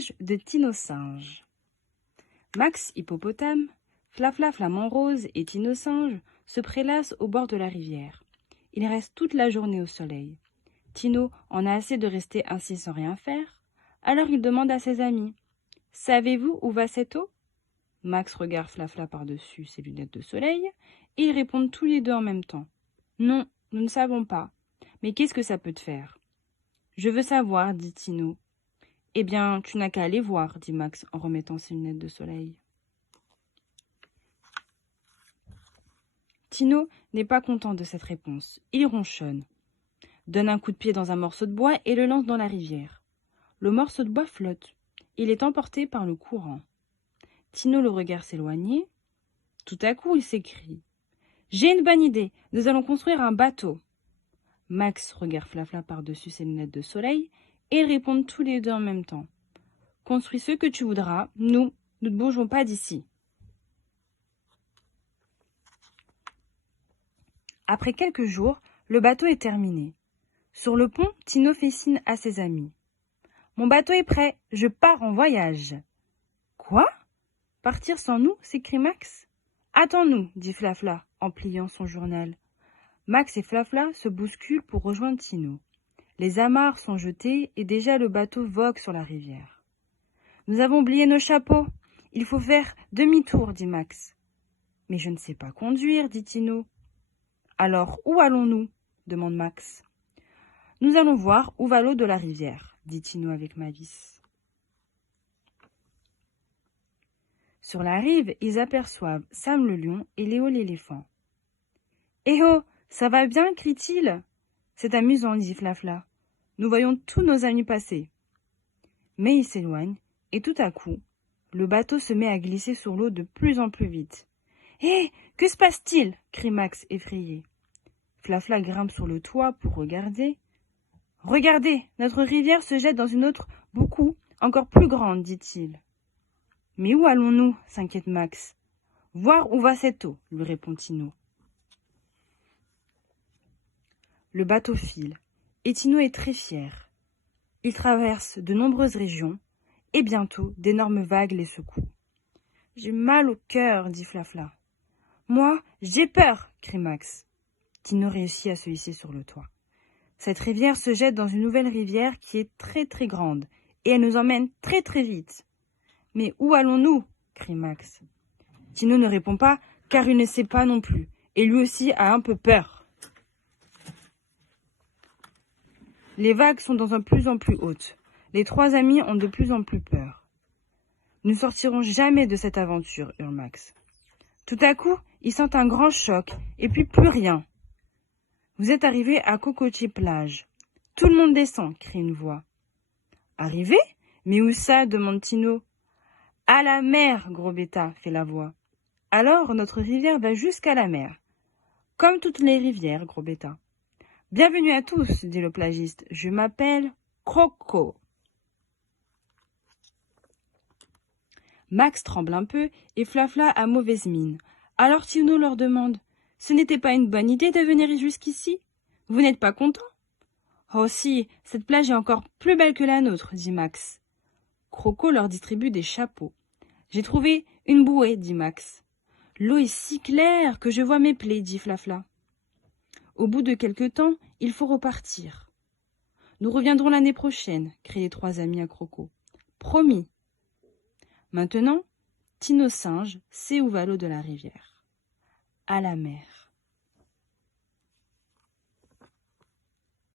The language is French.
voyage de Tino Singe. Max Hippopotame, Flafla Flamant Rose et Tino Singe se prélassent au bord de la rivière. Ils restent toute la journée au soleil. Tino en a assez de rester ainsi sans rien faire, alors il demande à ses amis « Savez-vous où va cette eau ?» Max regarde Flafla par-dessus ses lunettes de soleil et ils répondent tous les deux en même temps « Non, nous ne savons pas. Mais qu'est-ce que ça peut te faire ?»« Je veux savoir, dit Tino. »« Eh bien, tu n'as qu'à aller voir, dit Max en remettant ses lunettes de soleil. Tino n'est pas content de cette réponse. Il ronchonne, donne un coup de pied dans un morceau de bois et le lance dans la rivière. Le morceau de bois flotte. Il est emporté par le courant. Tino le regarde s'éloigner. Tout à coup, il s'écrie « J'ai une bonne idée, nous allons construire un bateau !» Max regarde Flafla par-dessus ses lunettes de soleil et ils répondent tous les deux en même temps. « Construis ce que tu voudras, nous ne bougeons pas d'ici. » Après quelques jours, le bateau est terminé. Sur le pont, Tino fait signe à ses amis. « Mon bateau est prêt, je pars en voyage. »« Quoi ? Partir sans nous ?» s'écrie Max. « Attends-nous, dit Flafla en pliant son journal. Max et Flafla se bousculent pour rejoindre Tino. Les amarres sont jetées et déjà le bateau vogue sur la rivière. « Nous avons oublié nos chapeaux. Il faut faire demi-tour, dit Max. « Mais je ne sais pas conduire, dit Tino. « Alors, où allons-nous » demande Max. « Nous allons voir où va l'eau de la rivière, dit Tino avec malice. Sur la rive, ils aperçoivent Sam le lion et Léo l'éléphant. « Eh oh, ça va bien » crie-t-il. « C'est amusant, dit Flafla. Nous voyons tous nos amis passer. » Mais ils s'éloignent et tout à coup, le bateau se met à glisser sur l'eau de plus en plus vite. « Hé, que se passe-t-il » crie Max effrayé. Flafla grimpe sur le toit pour regarder. « Regardez, notre rivière se jette dans une autre beaucoup, encore plus grande, dit-il. »« Mais où allons-nous » s'inquiète Max. « Voir où va cette eau, lui répond Tino. Le bateau file, et Tino est très fier. Il traverse de nombreuses régions, et bientôt d'énormes vagues les secouent. « J'ai mal au cœur, dit Flafla. « Moi, j'ai peur, crie Max. Tino réussit à se hisser sur le toit. Cette rivière se jette dans une nouvelle rivière qui est très très grande, et elle nous emmène très très vite. « Mais où allons-nous » crie Max. Tino ne répond pas, car il ne sait pas non plus, et lui aussi a un peu peur. Les vagues sont de plus en plus hautes. Les trois amis ont de plus en plus peur. « Nous ne sortirons jamais de cette aventure, » hurle Max. Tout à coup, ils sentent un grand choc, et puis plus rien. Vous êtes arrivés à Cocotier Plage. Tout le monde descend, crie une voix. Arrivé ? Mais où ça ? demande Tino. À la mer, gros bêta, fait la voix. Alors, notre rivière va jusqu'à la mer. Comme toutes les rivières, gros bêta. Bienvenue à tous, dit le plagiste. Je m'appelle Croco. Max tremble un peu et Flafla a mauvaise mine. Alors Tino leur demande « Ce n'était pas une bonne idée de venir jusqu'ici ? Vous n'êtes pas content ?»« Oh si, cette plage est encore plus belle que la nôtre, dit Max. Croco leur distribue des chapeaux. « J'ai trouvé une bouée, dit Max. L'eau est si claire que je vois mes plaies, dit Flafla. Au bout de quelque temps, il faut repartir. Nous reviendrons l'année prochaine, crient les trois amis à Croco. Promis. Maintenant, Tino Singe sait où va l'eau de la rivière. À la mer.